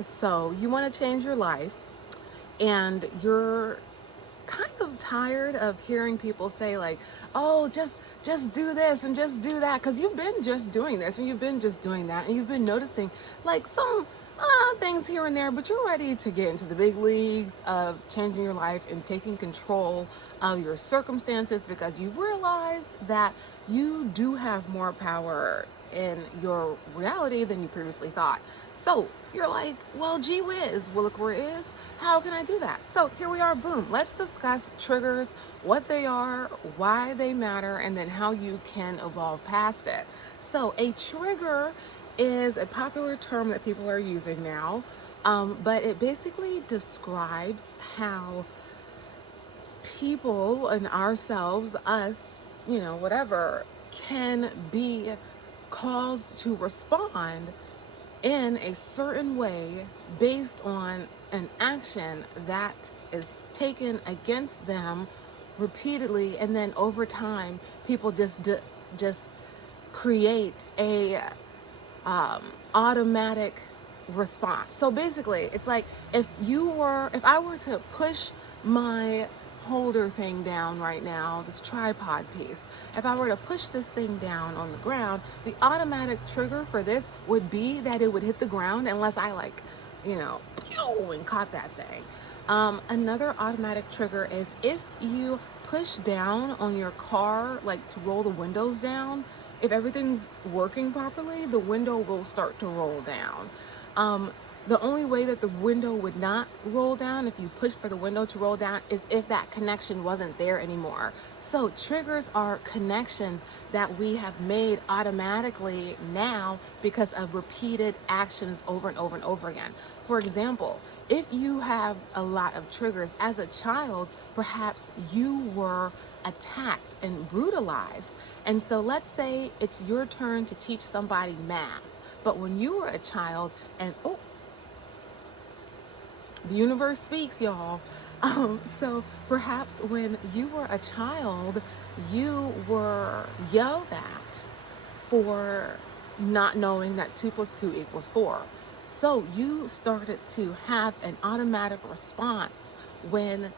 So you want to change your life, and you're kind of tired of hearing people say like, oh, just do this and just do that, because you've been just doing this and you've been just doing that, and you've been noticing like some things here and there, but you're ready to get into the big leagues of changing your life and taking control of your circumstances, because you've realized that you do have more power in your reality than you previously thought. So you're like, well, gee whiz, well, look where it is. How can I do that? So here we are, boom. Let's discuss triggers, what they are, why they matter, and then how you can evolve past it. So a trigger is a popular term that people are using now, but it basically describes how people and ourselves, us, whatever, can be caused to respond in a certain way based on an action that is taken against them repeatedly, and then over time people just create a automatic response. So basically it's like, if I were to push my holder thing down right now, this tripod piece, if I were to push this thing down on the ground, the automatic trigger for this would be that it would hit the ground unless I and caught that thing. Another automatic trigger is if you push down on your car, like to roll the windows down, if everything's working properly, the window will start to roll down. The only way that the window would not roll down, if you push for the window to roll down, is if that connection wasn't there anymore. So triggers are connections that we have made automatically now because of repeated actions over and over and over again. For example, if you have a lot of triggers as a child, perhaps you were attacked and brutalized. And so let's say it's your turn to teach somebody math. But when you were a child, and the universe speaks, y'all. So perhaps when you were a child, you were yelled at for not knowing that 2 plus 2 equals 4. So you started to have an automatic response when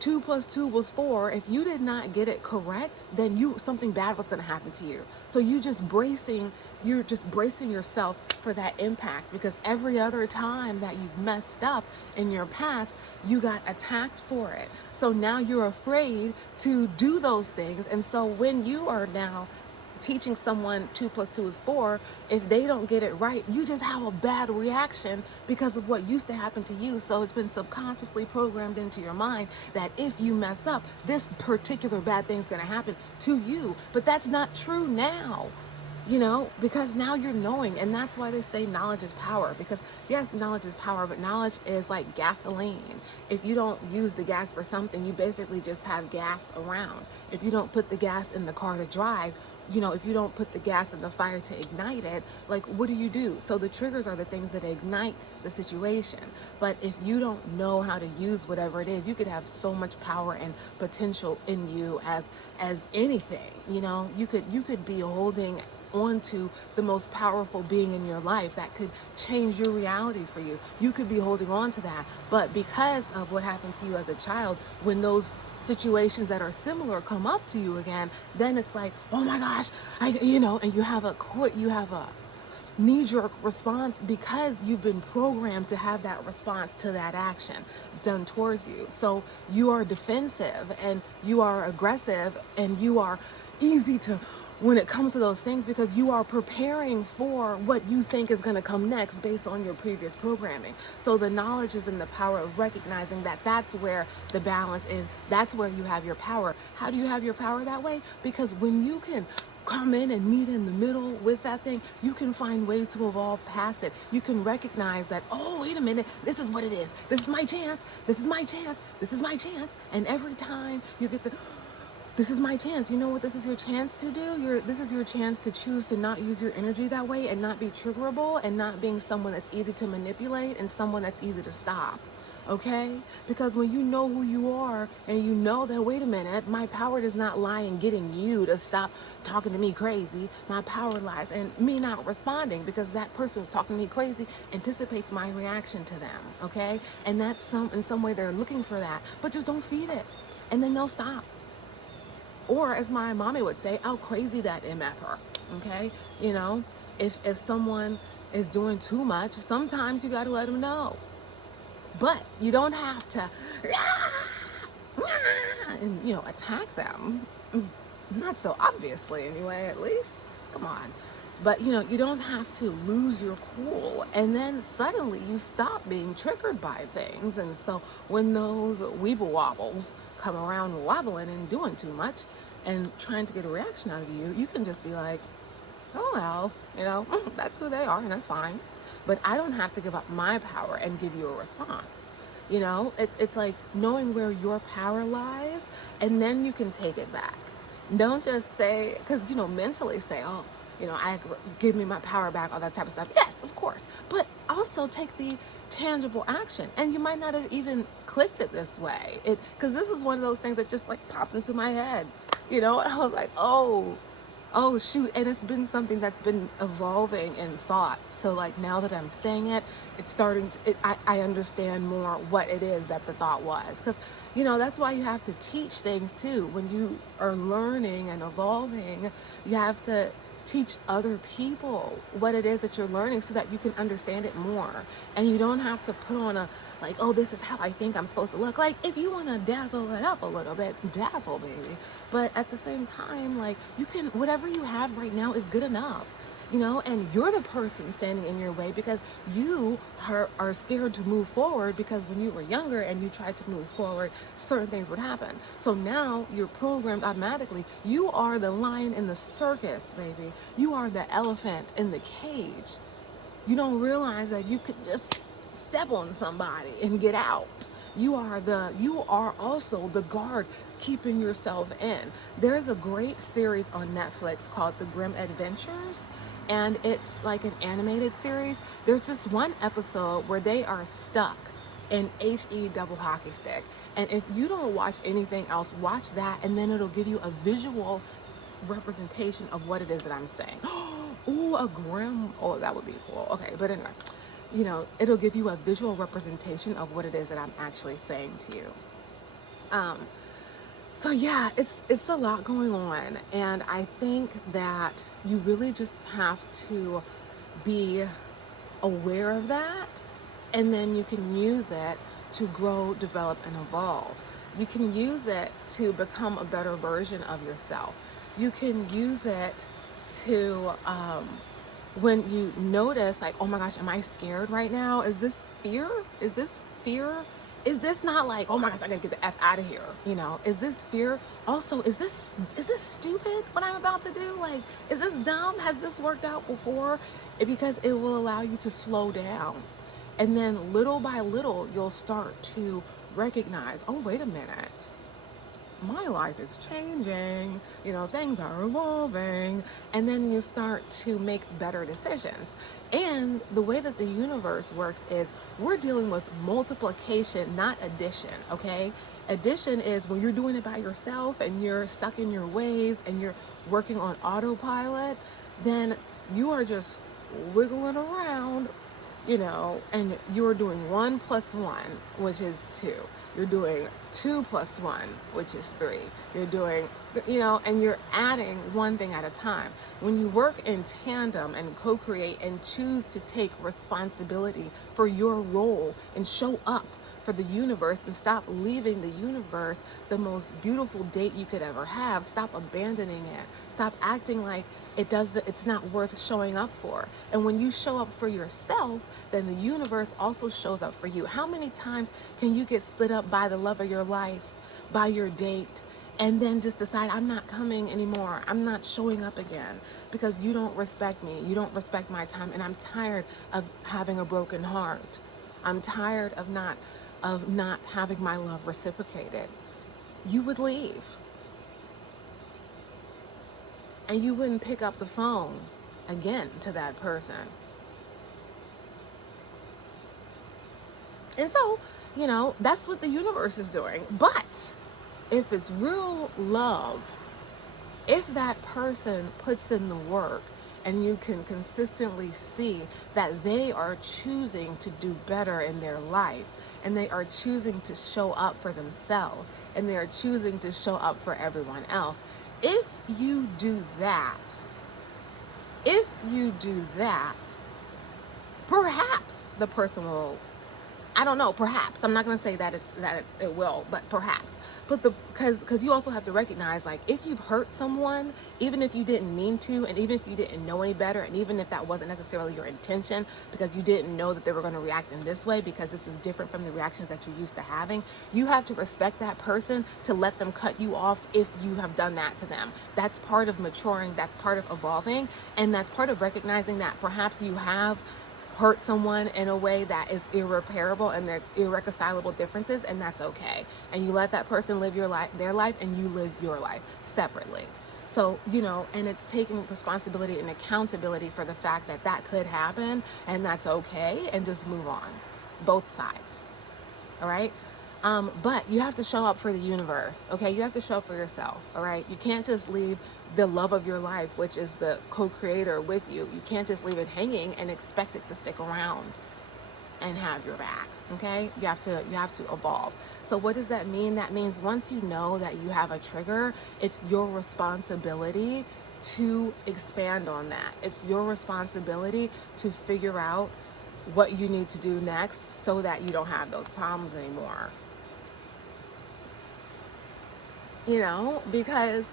2 plus 2 was 4. If you did not get it correct, then something bad was going to happen to you. So you're just bracing yourself for that impact, because every other time that you've messed up in your past, you got attacked for it. So now you're afraid to do those things. And so when you are now teaching someone 2 plus 2 is 4, if they don't get it right, you just have a bad reaction because of what used to happen to you. So it's been subconsciously programmed into your mind that if you mess up, this particular bad thing's going to happen to you. But that's not true now, because now you're knowing. And that's why they say knowledge is power, because yes, knowledge is power, but knowledge is like gasoline. If you don't use the gas for something, you basically just have gas around. If you don't put the gas in the car to drive, if you don't put the gas in the fire to ignite it, like, what do? So the triggers are the things that ignite the situation. But if you don't know how to use whatever it is, you could have so much power and potential in you as anything. You could be holding onto the most powerful being in your life that could change your reality for you. You could be holding on to that, but because of what happened to you as a child, when those situations that are similar come up to you again, then it's like, oh my gosh, and you have a knee-jerk response because you've been programmed to have that response to that action done towards you. So you are defensive and you are aggressive and you are easy to, when it comes to those things, because you are preparing for what you think is going to come next based on your previous programming. So the knowledge is in the power of recognizing that that's where the balance is. That's where you have your power. How do you have your power that way? Because when you can come in and meet in the middle with that thing, you can find ways to evolve past it. You can recognize that, oh, wait a minute, this is what it is. This is my chance. This is my chance. This is my chance. And every time you get this is my chance. You know what this is your chance to do? This is your chance to choose to not use your energy that way and not be triggerable and not being someone that's easy to manipulate and someone that's easy to stop. okay? Because when you know who you are and you know that, wait a minute, my power does not lie in getting you to stop talking to me crazy. My power lies in me not responding, because that person who's talking to me crazy anticipates my reaction to them, okay? And that's in some way they're looking for that, but just don't feed it, and then they'll stop. Or as my mommy would say, I'll crazy that MF her, okay? You know, if someone is doing too much, sometimes you got to let them know. But you don't have to, and, you know, attack them. Not so obviously anyway, at least. Come on. But, you know, you don't have to lose your cool. And then suddenly you stop being triggered by things. And so when those weeble wobbles come around wobbling and doing too much and trying to get a reaction out of you, you can just be like, oh, well, you know, that's who they are and that's fine. But I don't have to give up my power and give you a response. You know, it's like knowing where your power lies, and then you can take it back. Don't just say, because, you know, mentally say, oh, you know, give me my power back, all that type of stuff. Yes, of course. But also take the tangible action. And you might not have even clicked it this way. Because this is one of those things that just like popped into my head. You know, I was like, oh shoot. And it's been something that's been evolving in thought. So like now that I'm saying it, it's starting to, I understand more what it is that the thought was. Because, you know, that's why you have to teach things too. When you are learning and evolving, you have to teach other people what it is that you're learning so that you can understand it more. And you don't have to put on a, like, oh, this is how I think I'm supposed to look. Like, if you want to dazzle it up a little bit, dazzle, baby. But at the same time, like, you can, whatever you have right now is good enough. You know, and you're the person standing in your way because you are scared to move forward, because when you were younger and you tried to move forward, certain things would happen. So now you're programmed automatically. You are the lion in the circus, baby. You are the elephant in the cage. You don't realize that you could just step on somebody and get out. You are also the guard keeping yourself in. There's a great series on Netflix called The Grim Adventures. And it's like an animated series. There's this one episode where they are stuck in HE double hockey stick. And if you don't watch anything else, watch that, and then it'll give you a visual representation of what it is that I'm saying. Ooh, a grim, oh, that would be cool. Okay, but anyway, you know, it'll give you a visual representation of what it is that I'm actually saying to you. So yeah, it's a lot going on, and I think that you really just have to be aware of that, and then you can use it to grow, develop, and evolve. You can use it to become a better version of yourself. You can use it to, when you notice, like, oh my gosh, am I scared right now? Is this fear? Is this fear? Is this not like, oh my gosh, I gotta get the F out of here? You know, is this fear? Also, is this stupid what I'm about to do? Like, is this dumb? Has this worked out before? Because it will allow you to slow down. And then little by little, you'll start to recognize, oh, wait a minute. My life is changing, you know, things are evolving, and then you start to make better decisions. And the way that the universe works is we're dealing with multiplication, not addition, okay? Addition is when you're doing it by yourself and you're stuck in your ways and you're working on autopilot, then you are just wiggling around, you know, and you're doing 1 + 1, which is 2. You're doing 2 + 1, which is 3. You're doing, you know, and you're adding one thing at a time. When you work in tandem and co-create and choose to take responsibility for your role and show up for the universe and stop leaving the universe the most beautiful date you could ever have, stop abandoning it, stop acting like it's not worth showing up for. And when you show up for yourself, then the universe also shows up for you. How many times can you get split up by the love of your life, by your date, and then just decide, I'm not coming anymore, I'm not showing up again because you don't respect me, you don't respect my time, and I'm tired of having a broken heart. I'm tired of not having my love reciprocated. You would leave. And you wouldn't pick up the phone again to that person. And so that's what the universe is doing. But if it's real love, if that person puts in the work and you can consistently see that they are choosing to do better in their life, and they are choosing to show up for themselves, and they are choosing to show up for everyone else, if you do that, perhaps the person will, I don't know, perhaps. I'm not going to say that it will, but perhaps. But because you also have to recognize, like, if you've hurt someone, even if you didn't mean to, and even if you didn't know any better, and even if that wasn't necessarily your intention, because you didn't know that they were going to react in this way, because this is different from the reactions that you're used to having, you have to respect that person to let them cut you off if you have done that to them. That's part of maturing, that's part of evolving, and that's part of recognizing that perhaps you have hurt someone in a way that is irreparable, and there's irreconcilable differences, and that's okay. And you let that person live their life, and you live your life separately. So, and it's taking responsibility and accountability for the fact that that could happen, and that's okay, and just move on. Both sides. All right? But you have to show up for the universe, okay? You have to show up for yourself, all right? You can't just leave the love of your life, which is the co-creator, with you. You can't just leave it hanging and expect it to stick around and have your back, okay? You have to evolve. So what does that mean? That means once you know that you have a trigger, it's your responsibility to expand on that. It's your responsibility to figure out what you need to do next so that you don't have those problems anymore. Because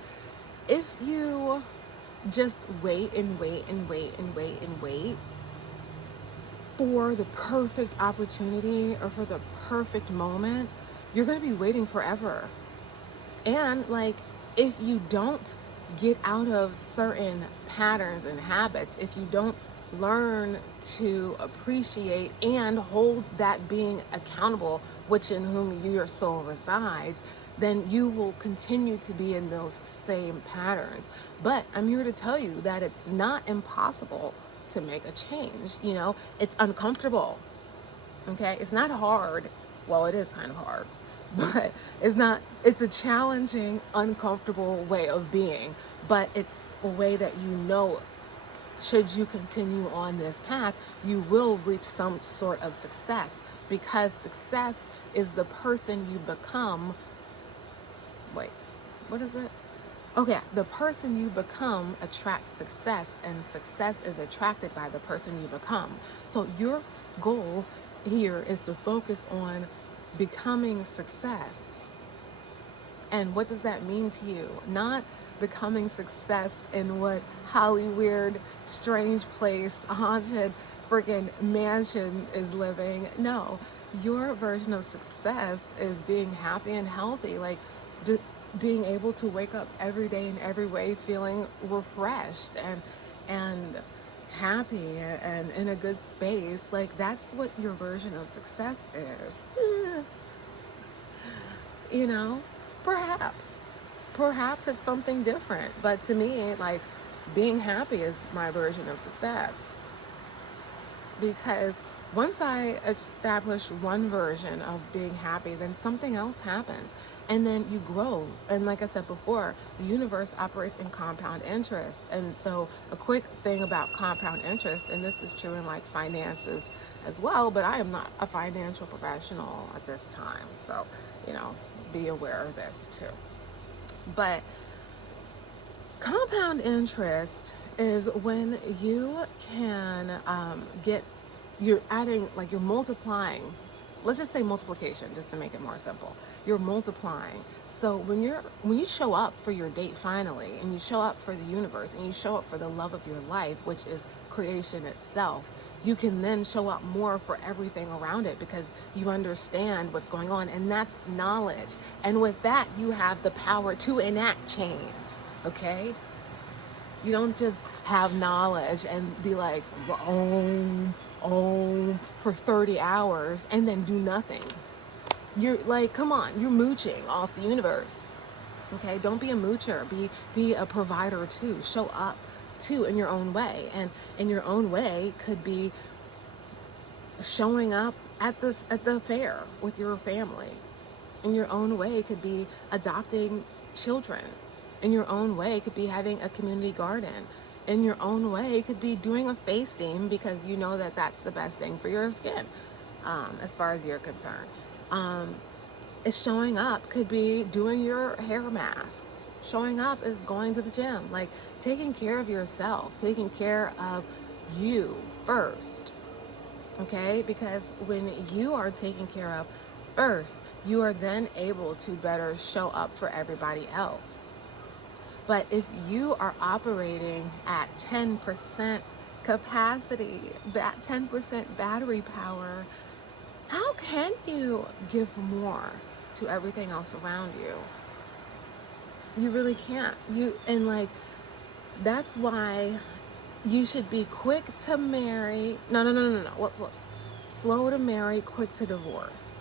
if you just wait and wait and wait and wait and wait for the perfect opportunity or for the perfect moment, you're going to be waiting forever. And if you don't get out of certain patterns and habits, if you don't learn to appreciate and hold that being accountable, which in whom your soul resides, then you will continue to be in those same patterns. But I'm here to tell you that it's not impossible to make a change. It's uncomfortable. Okay? It's not hard. Well, it is kind of hard, but it's a challenging, uncomfortable way of being, but it's a way that should you continue on this path, you will reach some sort of success, because success is the person you become. Wait, what is it? Okay, the person you become attracts success, and success is attracted by the person you become. So your goal here is to focus on becoming success. And what does that mean to you? Not becoming success in what Hollywood, strange place, haunted freaking mansion is living. No, your version of success is being happy and healthy, being able to wake up every day in every way feeling refreshed and happy and in a good space. That's what your version of success is. Perhaps it's something different, but to me, being happy is my version of success. Because once I establish one version of being happy, then something else happens. And then you grow. And like I said before, the universe operates in compound interest. And so a quick thing about compound interest, and this is true in finances as well, but I am not a financial professional at this time. So, be aware of this too. But compound interest is when you can you're adding, you're multiplying. Let's just say multiplication, just to make it more simple. You're multiplying. So when you show up for your date finally, and you show up for the universe, and you show up for the love of your life, which is creation itself, you can then show up more for everything around it, because you understand what's going on, and that's knowledge. And with that, you have the power to enact change, okay? You don't just have knowledge and be like, for 30 hours and then do nothing. You're come on, you're mooching off the universe, okay? Don't be a moocher, be a provider too. Show up too in your own way, and in your own way could be showing up at the fair with your family. In your own way, it could be adopting children. In your own way, it could be having a community garden. In your own way, it could be doing a face steam because you know that that's the best thing for your skin, as far as you're concerned. It's showing up could be doing your hair masks. Showing up is going to the gym, like taking care of yourself, taking care of you first. Okay, because when you are taken care of first, you are then able to better show up for everybody else. But if you are operating at 10% capacity, that 10% battery power, how can you give more to everything else around you? You really can't. That's why you should be quick to marry. No. Whoops. Slow to marry, quick to divorce.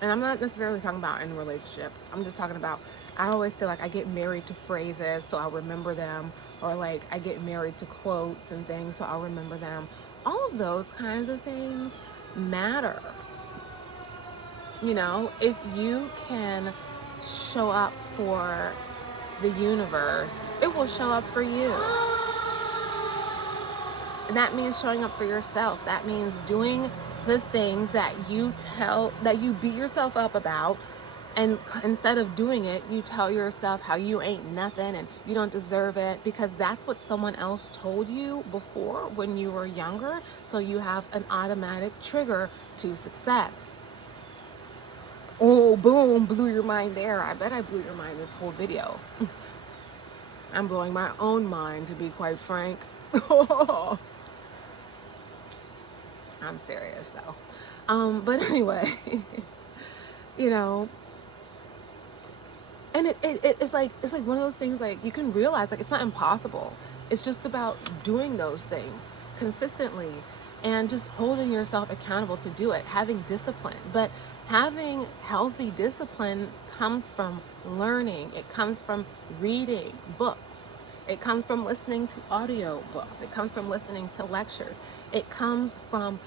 And I'm not necessarily talking about in relationships. I'm just talking about, I always say, like, I get married to phrases so I'll remember them. Or like, I get married to quotes and things so I'll remember them. All of those kinds of things matter. You know, if you can show up for the universe, it will show up for you. And that means showing up for yourself. That means doing the things that you beat yourself up about, and instead of doing it, you tell yourself how you ain't nothing and you don't deserve it, because that's what someone else told you before when you were younger. So you have an automatic trigger to success. Oh, boom, blew your mind there. I bet I blew your mind this whole video. I'm blowing my own mind, to be quite frank. I'm serious though. But anyway, you know, and it's like one of those things, like, you can realize, like, it's not impossible. It's just about doing those things consistently and just holding yourself accountable to do it, having discipline. But having healthy discipline comes from learning. It comes from reading books. It comes from listening to audio books. It comes from listening to lectures. It comes from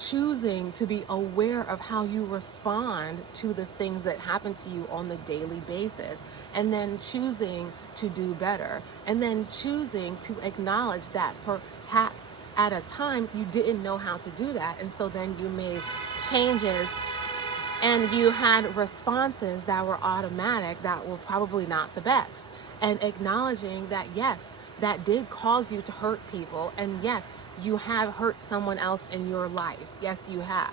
choosing to be aware of how you respond to the things that happen to you on the daily basis, and then choosing to do better, and then choosing to acknowledge that perhaps at a time you didn't know how to do that, and so then you made changes and you had responses that were automatic, that were probably not the best, and acknowledging that, yes, that did cause you to hurt people, and yes, you have hurt someone else in your life. Yes, you have.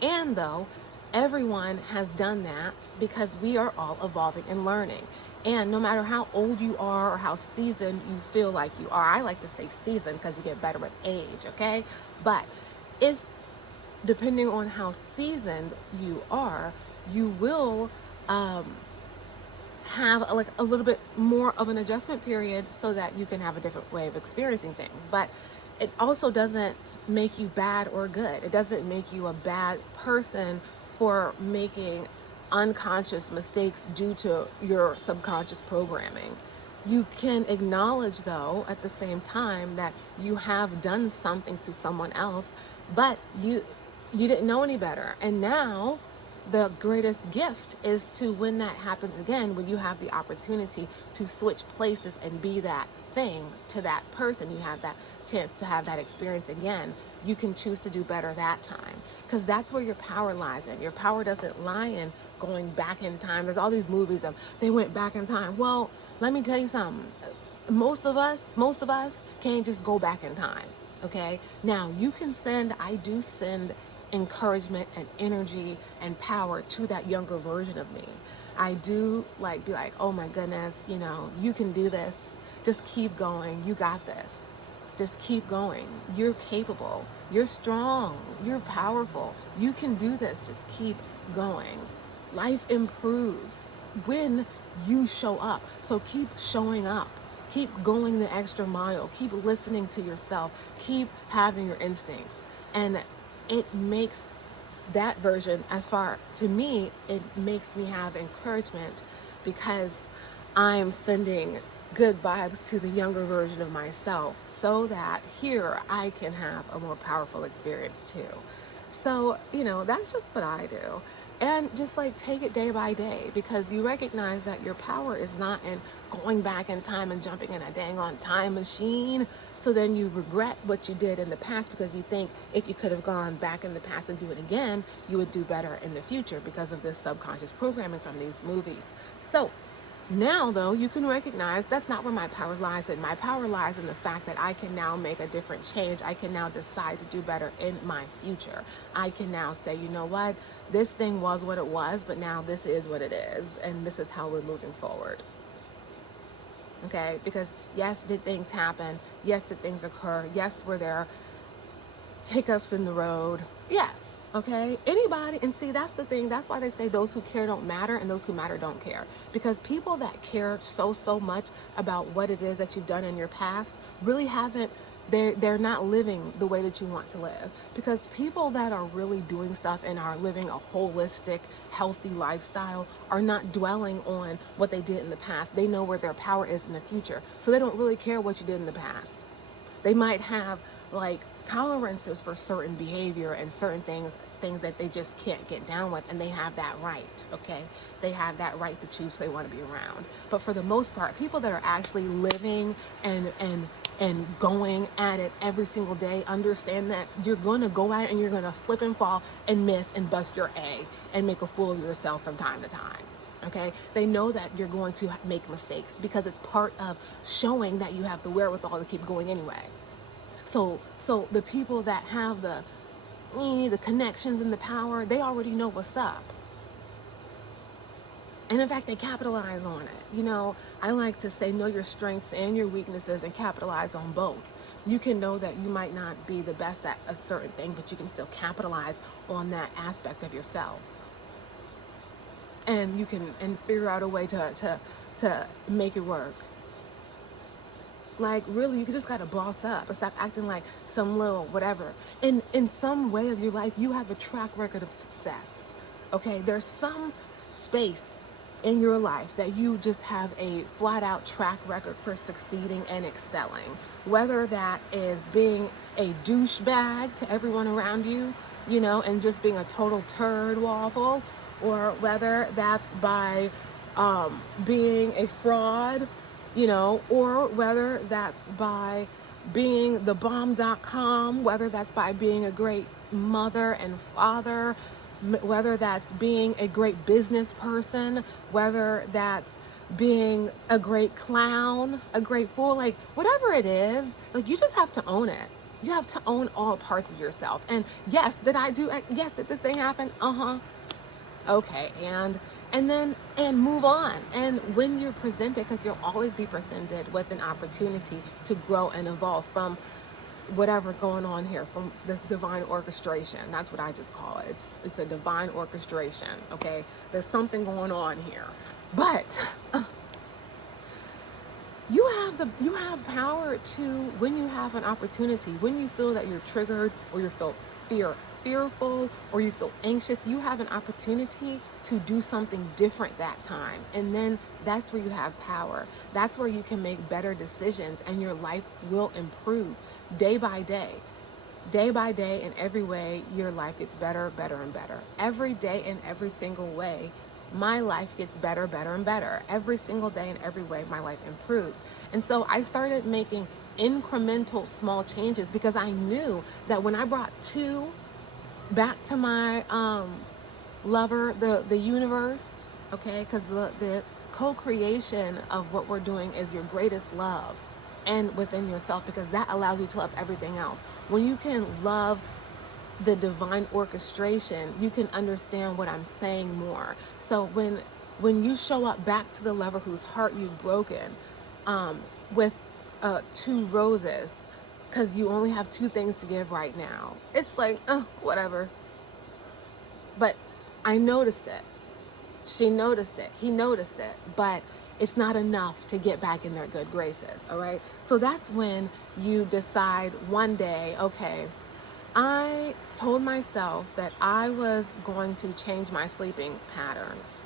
And though everyone has done that, because we are all evolving and learning. And no matter how old you are or how seasoned you feel like you are, I like to say seasoned because you get better with age, okay? But depending on how seasoned you are, you will have a little bit more of an adjustment period so that you can have a different way of experiencing things. But it also doesn't make you bad or good. It doesn't make you a bad person for making unconscious mistakes due to your subconscious programming. You can acknowledge, though, at the same time, that you have done something to someone else, but you didn't know any better. And now the greatest gift is to, when that happens again, when you have the opportunity to switch places and be that thing to that person, you have that chance to have that experience again, you can choose to do better that time, because that's where your power lies in. Your power doesn't lie in going back in time. There's all these movies of they went back in time. Well, let me tell you something. Most of us can't just go back in time. Okay, now I do send encouragement and energy and power to that younger version of me. I do be like, oh my goodness, you can do this. Just keep going. You got this. Just keep going. You're capable. You're strong. You're powerful. You can do this. Just keep going. Life improves when you show up. So keep showing up. Keep going the extra mile. Keep listening to yourself. Keep having your instincts. And it makes that version, to me, it makes me have encouragement, because I'm sending good vibes to the younger version of myself so that here I can have a more powerful experience too. So, that's just what I do. And just like take it day by day, because you recognize that your power is not in going back in time and jumping in a dang on time machine. So then you regret what you did in the past because you think if you could have gone back in the past and do it again, you would do better in the future because of this subconscious programming from these movies. So now, though, you can recognize that's not where my power lies in. My power lies in the fact that I can now make a different change. I can now decide to do better in my future. I can now say, you know what, this thing was what it was, but now this is what it is, and this is how we're moving forward. Okay? Because yes, did things happen? Yes, did things occur? Yes, were there hiccups in the road? Yes. Okay, anybody, and see, that's the thing. That's why they say those who care don't matter and those who matter don't care. Because people that care so much about what it is that you've done in your past really haven't, they're not living the way that you want to live. Because people that are really doing stuff and are living a holistic, healthy lifestyle are not dwelling on what they did in the past. They know where their power is in the future. So they don't really care what you did in the past. They might have like tolerances for certain behavior and certain things that they just can't get down with, and they have that right. Okay, they have that right to choose who they want to be around. But for the most part, people that are actually living and going at it every single day understand that you're going to go at it and you're going to slip and fall and miss and bust your A and make a fool of yourself from time to time. Okay, they know that you're going to make mistakes because it's part of showing that you have the wherewithal to keep going anyway. So the people that have the connections and the power, they already know what's up. And in fact, they capitalize on it. I like to say, know your strengths and your weaknesses and capitalize on both. You can know that you might not be the best at a certain thing, but you can still capitalize on that aspect of yourself. And you can figure out a way to make it work. Like, really, you just got to boss up and stop acting like some little whatever. In some way of your life, you have a track record of success. Okay, there's some space in your life that you just have a flat out track record for succeeding and excelling. Whether that is being a douchebag to everyone around you, and just being a total turd waffle, or whether that's by being a fraud, or whether that's by being the bomb.com, whether that's by being a great mother and father, whether that's being a great business person, whether that's being a great clown, a great fool, like whatever it is, like you just have to own it. You have to own all parts of yourself. And yes, did this thing happen? Okay, and move on. And when you're presented, because you'll always be presented with an opportunity to grow and evolve from whatever's going on here, from this divine orchestration. That's what I just call it. It's a divine orchestration. Okay, there's something going on here, but you have power to, when you have an opportunity, when you feel that you're triggered or you feel fearful or you feel anxious, you have an opportunity to do something different that time. And then that's where you have power. That's where you can make better decisions, and your life will improve day by day. Day by day, in every way, your life gets better, better, and better. Every day, in every single way, my life gets better, better, and better. Every single day, in every way, my life improves. And so I started making incremental small changes, because I knew that when I brought two back to my lover, the universe, okay, because the co-creation of what we're doing is your greatest love, and within yourself, because that allows you to love everything else. When you can love the divine orchestration, you can understand what I'm saying more. So when you show up back to the lover whose heart you've broken, with 2 roses, because you only have 2 things to give right now, it's like, whatever. But I noticed it. She noticed it. He noticed it. But it's not enough to get back in their good graces, all right? So that's when you decide one day, okay, I told myself that I was going to change my sleeping patterns,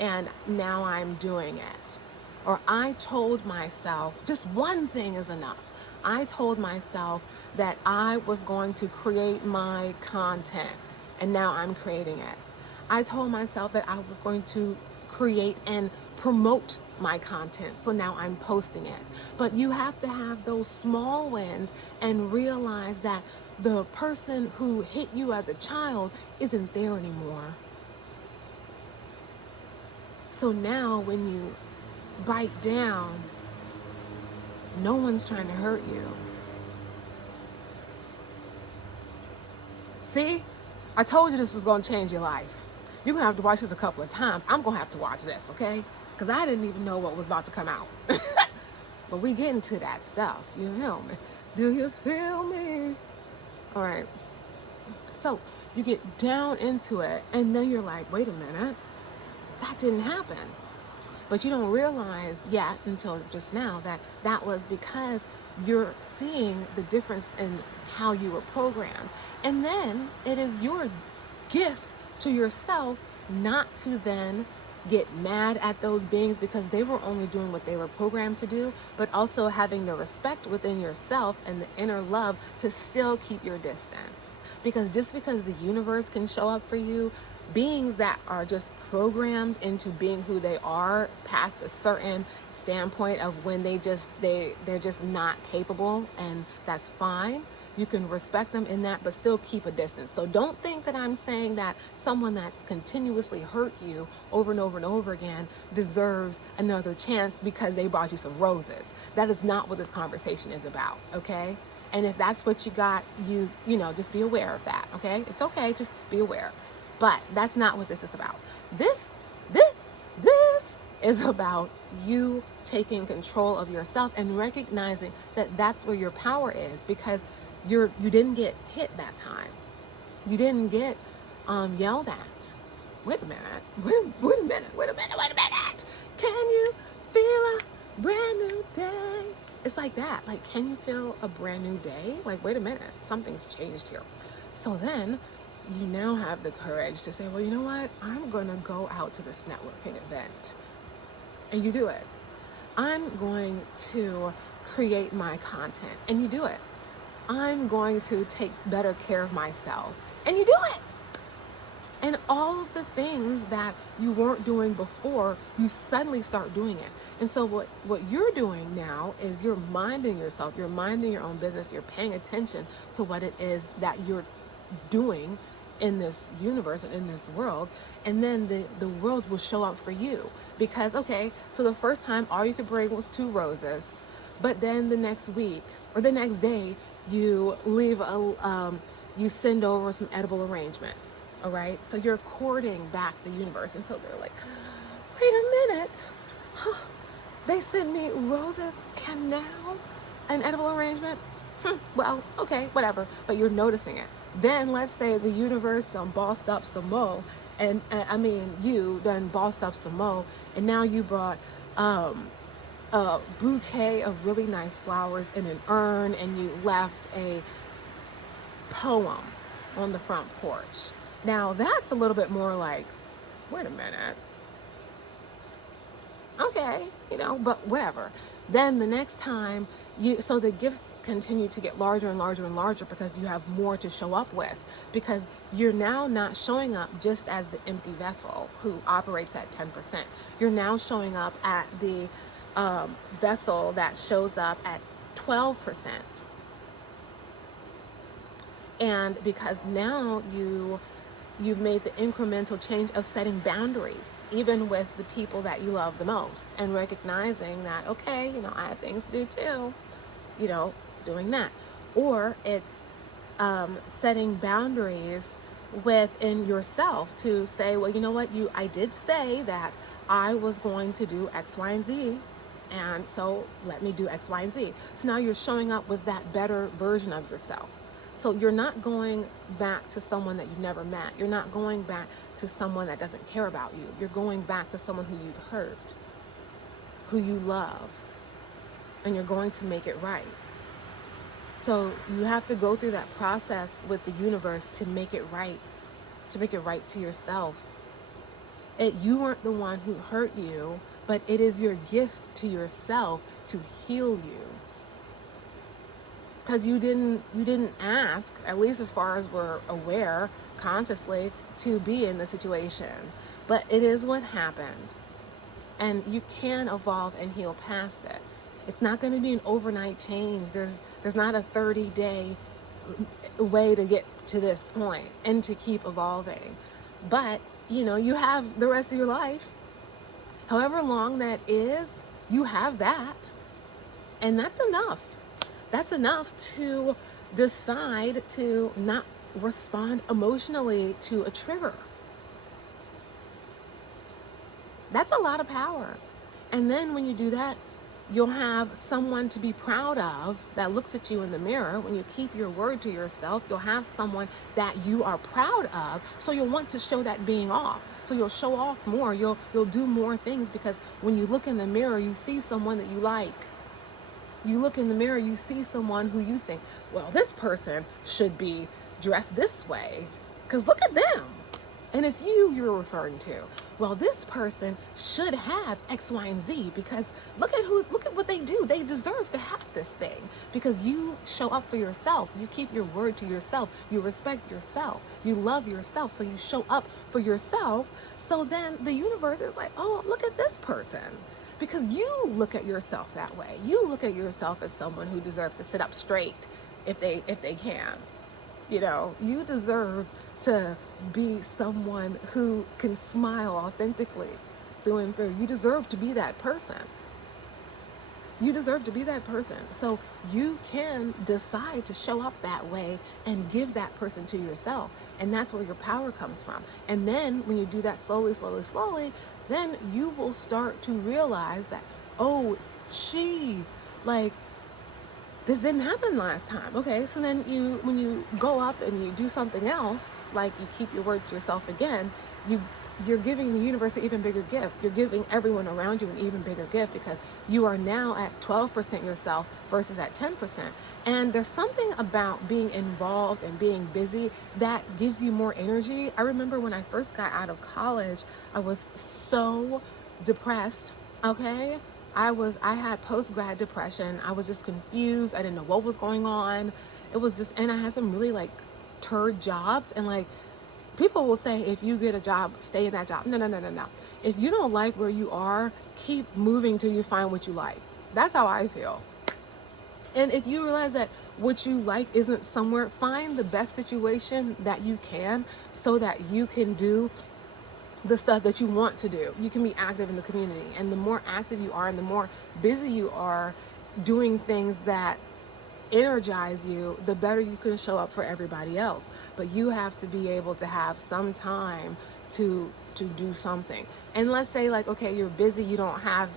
and now I'm doing it. Or I told myself, just one thing is enough. I told myself that I was going to create my content, and now I'm creating it. I told myself that I was going to create and promote my content, so now I'm posting it. But you have to have those small wins and realize that the person who hit you as a child isn't there anymore. So now when you bite down, no one's trying to hurt you. See, I told you this was going to change your life. You're going to have to watch this a couple of times. I'm going to have to watch this, okay? Because I didn't even know what was about to come out. But we get into that stuff. You feel me? Do you feel me? All right. So you get down into it, and then you're like, wait a minute. That didn't happen. But you don't realize yet until just now that that was because you're seeing the difference in how you were programmed. And then it is your gift to yourself not to then get mad at those beings because they were only doing what they were programmed to do, but also having the respect within yourself and the inner love to still keep your distance. Because just because the universe can show up for you, beings that are just programmed into being who they are past a certain standpoint of when they're just not capable, and that's fine. You can respect them in that, but still keep a distance. So don't think that I'm saying that someone that's continuously hurt you over and over and over again deserves another chance because they brought you some roses. That is not what this conversation is about, okay? And if that's what you got, you know, just be aware of that, okay? It's okay, just be aware. But that's not what this is about. This is about you taking control of yourself and recognizing that that's where your power is, because you didn't get hit that time. You didn't get yelled at. Wait a minute. Wait a minute. Can you feel a brand new day? It's like that. Like, can you feel a brand new day? Like, wait a minute. Something's changed here. So then you now have the courage to say, well, you know what? I'm going to go out to this networking event. And you do it. I'm going to create my content. And you do it. I'm going to take better care of myself. And you do it. And all of the things that you weren't doing before, you suddenly start doing it. And so what you're doing now is you're minding yourself. You're minding your own business. You're paying attention to what it is that you're doing in this universe and in this world. And then the world will show up for you. Because, okay, so the first time all you could bring was 2 roses. But then the next week or the next day, you you send over some edible arrangements, all right? So you're courting back the universe. And so they're like, wait a minute, they sent me roses and now an edible arrangement? Well, okay, whatever, but you're noticing it. Then let's say the universe done bossed up some more, and you done bossed up some more, and now you brought a bouquet of really nice flowers in an urn, and you left a poem on the front porch. Now that's a little bit more like, wait a minute. Okay, but whatever. Then the next time so the gifts continue to get larger and larger and larger because you have more to show up with, because you're now not showing up just as the empty vessel who operates at 10%. You're now showing up at the vessel that shows up at 12%. And because now you've made the incremental change of setting boundaries, even with the people that you love the most, and recognizing that, okay, I have things to do too, doing that. Or it's setting boundaries within yourself to say, well, you know what, I did say that I was going to do X, Y, and Z, and so let me do X, Y, and Z. So now you're showing up with that better version of yourself. So you're not going back to someone that you've never met. You're not going back to someone that doesn't care about you. You're going back to someone who you've hurt, who you love, and you're going to make it right. So you have to go through that process with the universe to make it right to yourself. You weren't the one who hurt you, but it is your gift to yourself to heal you. Because you didn't ask, at least as far as we're aware, consciously, to be in the situation. But it is what happened. And you can evolve and heal past it. It's not going to be an overnight change. There's not a 30-day way to get to this point and to keep evolving. But, you have the rest of your life. However long that is, you have that. And that's enough. That's enough to decide to not respond emotionally to a trigger. That's a lot of power. And then when you do that, you'll have someone to be proud of that looks at you in the mirror. When you keep your word to yourself, you'll have someone that you are proud of. So you'll want to show that being off. So you'll show off more. You'll do more things, because when you look in the mirror, you see someone that you like. You look in the mirror, you see someone who you think, well, this person should be dressed this way, because look at them. And it's you're referring to. Well, this person should have X, Y, and Z, because look at what they do. They deserve to have this thing, because you show up for yourself. You keep your word to yourself. You respect yourself. You love yourself. So you show up for yourself. So then the universe is like, oh, look at this person. Because you look at yourself that way. You look at yourself as someone who deserves to sit up straight if they can. You deserve to be someone who can smile authentically through and through. You deserve to be that person. You deserve to be that person. So you can decide to show up that way and give that person to yourself. And that's where your power comes from. And then when you do that slowly, then you will start to realize that, oh, geez, like, this didn't happen last time. Okay, so then when you go up and you do something else, like you keep your word to yourself again, you're giving the universe an even bigger gift. You're giving everyone around you an even bigger gift, because you are now at 12% yourself versus at 10%. And there's something about being involved and being busy that gives you more energy. I remember when I first got out of college, I was so depressed, okay? I had post-grad depression. I was just confused. I didn't know what was going on. It was just, and I had some really like turd jobs. And like, people will say, if you get a job, stay in that job. No. If you don't like where you are, keep moving till you find what you like. That's how I feel. And if you realize that what you like isn't somewhere, find the best situation that you can, so that you can do the stuff that you want to do. You can be active in the community. And the more active you are and the more busy you are doing things that energize you, the better you can show up for everybody else. But you have to be able to have some time to do something. And let's say, like, okay, you're busy, you don't have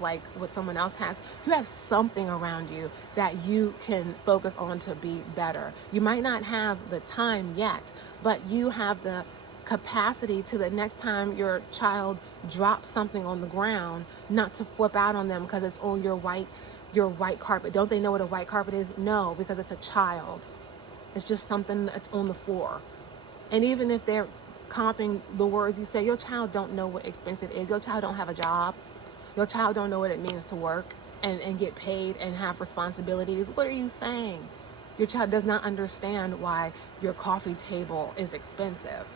like what someone else has. You have something around you that you can focus on to be better. You might not have the time yet, but you have the capacity to, the next time your child drops something on the ground, not to flip out on them because it's on your white carpet. Don't they know what a white carpet is? No, because it's a child. It's just something that's on the floor. And even if they're copying the words you say, your child don't know what expensive is. Your child don't have a job. Your child don't know what it means to work and get paid and have responsibilities. What are you saying? Your child does not understand why your coffee table is expensive.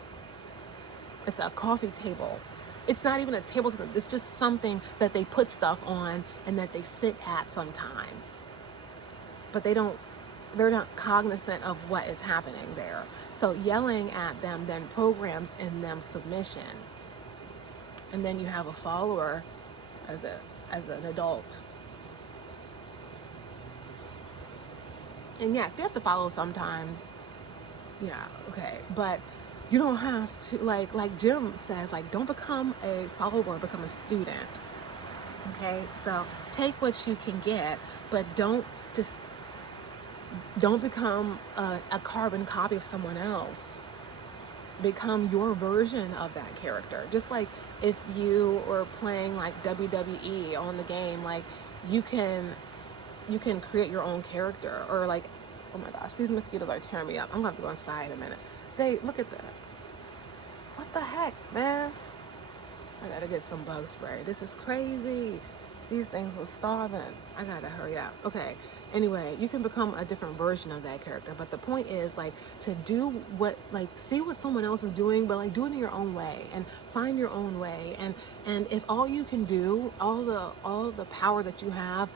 It's a coffee table. It's not even a table. It's just something that they put stuff on and that they sit at sometimes. But they're not cognizant of what is happening there. So yelling at them then programs in them submission. And then you have a follower as an adult. And yes, you have to follow sometimes. Yeah, okay. But you don't have to, like Jim says, like, don't become a follower, become a student. Okay? So take what you can get, but don't become a carbon copy of someone else. Become your version of that character. Just like if you were playing like WWE on the game, like you can create your own character. Or like, oh my gosh, these mosquitoes are tearing me up. I'm gonna have to go inside in a minute. Look at that. What the heck, man? I gotta get some bug spray. This is crazy. These things were starving. I gotta hurry up. Okay. Anyway, you can become a different version of that character. But the point is, like, to do what, like, see what someone else is doing, but like do it in your own way and find your own way. And if all you can do, all the power that you have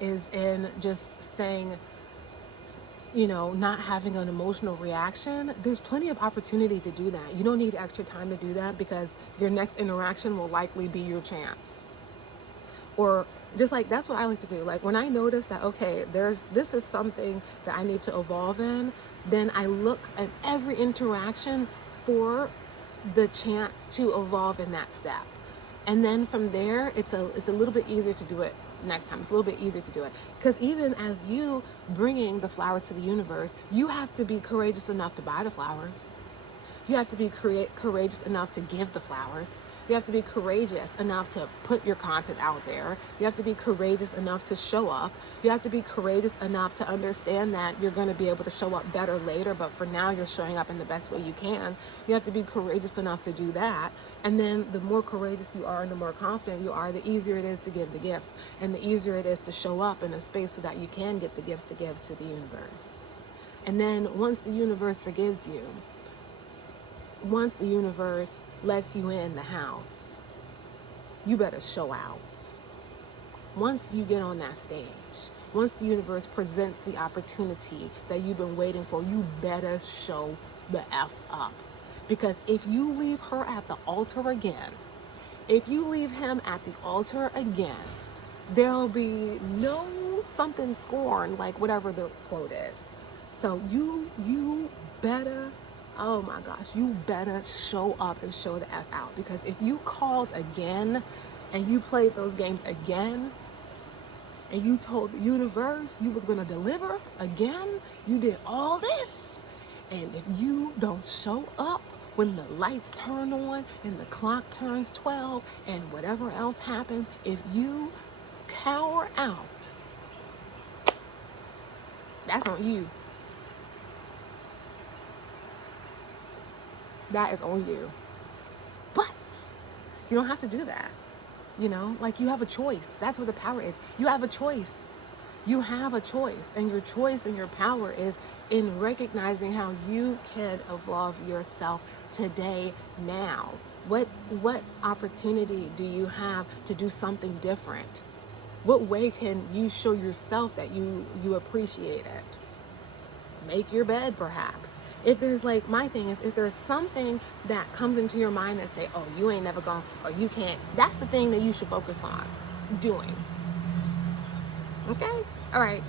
is in just saying, you know, not having an emotional reaction, there's plenty of opportunity to do that. You don't need extra time to do that, because your next interaction will likely be your chance. Or just like, that's what I like to do. Like when I notice that, okay, this is something that I need to evolve in, then I look at every interaction for the chance to evolve in that step. And then from there, it's a little bit easier to do it next time. It's a little bit easier to do it. Because even as you bringing the flowers to the universe, you have to be courageous enough to buy the flowers. You have to be courageous enough to give the flowers. You have to be courageous enough to put your content out there. You have to be courageous enough to show up. You have to be courageous enough to understand that you're going to be able to show up better later, but for now you're showing up in the best way you can. You have to be courageous enough to do that. And then the more courageous you are and the more confident you are, the easier it is to give the gifts, and the easier it is to show up in a space so that you can get the gifts to give to the universe. And then once the universe forgives you, once the universe lets you in the house, you better show out. Once you get on that stage, once the universe presents the opportunity that you've been waiting for, you better show the F up. Because if you leave her at the altar again, if you leave him at the altar again, there'll be no something scorn, like whatever the quote is. So you better, oh my gosh, you better show up and show the F out. Because if you called again and you played those games again and you told the universe you was going to deliver again, you did all this. And if you don't show up when the lights turn on and the clock turns 12 and whatever else happens, if you cower out, that's on you. That is on you. But you don't have to do that. You know, like you have a choice. That's what the power is. You have a choice. You have a choice. And your choice and your power is in recognizing how you can evolve yourself today, now. What opportunity do you have to do something different? What way can you show yourself that you appreciate it? Make your bed, perhaps. If there's, like, my thing is, if there's something that comes into your mind that say, oh, you ain't never gonna, or you can't, that's the thing that you should focus on doing. Okay? All right.